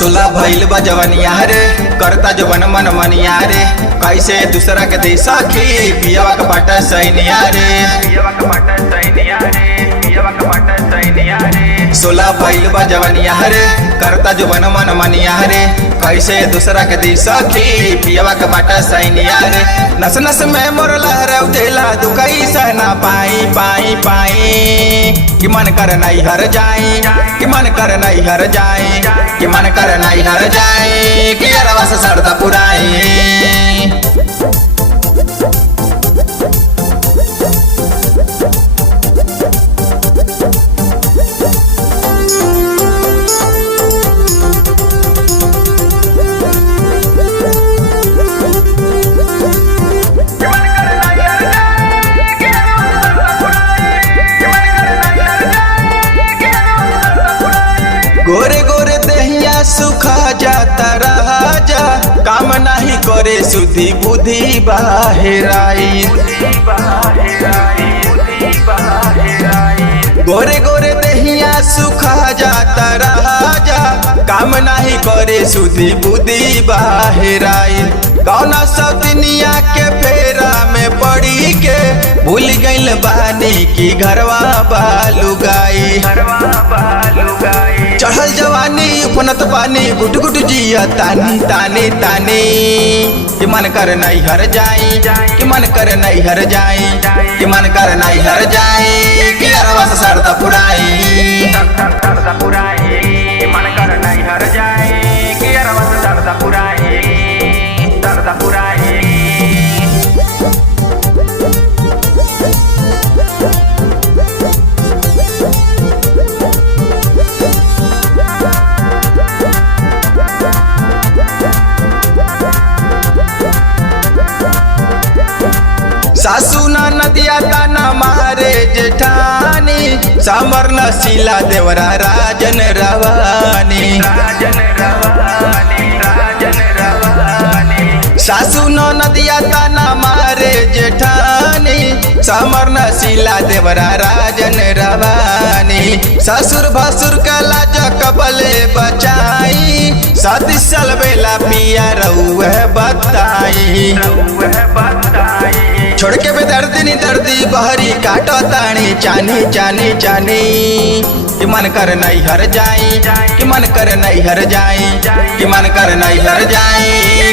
सोला भइल बा जवनिया रे करता जवन मन मनिया रे कैसे दूसरा के दे सखी पियवा के बाटा सैनिया रे सोला भइल बा जवनिया रे करता जवन मन मनिया रे कैसे दूसरा के दे सखी पियवा के बाटा सैनिया रे नस नस में मोर लहरा उठेला तू कैसे ना पाई पाई पाई कि मन कर नहीं हर जाए कि मन कर नहीं हर जाए कि मन कर नहीं हर जाए कि अरवा से सड़ता पुराए। गोरे गोरे दहिया सुखा जाता राजा काम नहीं करे सुधी बुद्धि बाहेराई। गोरे गोरे दहिया सुखा जाता राजा काम नहीं करे सुधी बुद्धि बाहेराई। कौना सब दुनिया के फेरा में पड़ी के भूल गइल बानी की घरवा बालू गाई। चढ़ल जवानी उपनत पानी गुट गुट जिया तानी तानी तानी कि मन कर नहीं हर जाए कि मन कर नहीं हर जाए कि मन कर नहीं हर जाए कि अरवा से सड़ता पुराई। मन कर नहीं हर जाए कि अरवा से सड़ता पुराई सड़ता पुराई। सासू ना नदिया ताना मारे जेठानी सामर न शीला देवरा राजन रवानी। सासू न नदिया ताना मारे जेठानी सामर न शीला देवरा राजन रवानी। ससुर भसुर का लाज कबले बचाई साथी सलबेला पिया रउह बताई। छोड़ के बेदर्दी नी दर्दी बहरी काटो तानी चानी चानी चानी कि मन कर नहीं हर जाए कि मन कर नहीं हर जाए कि मन कर नहीं हर जाए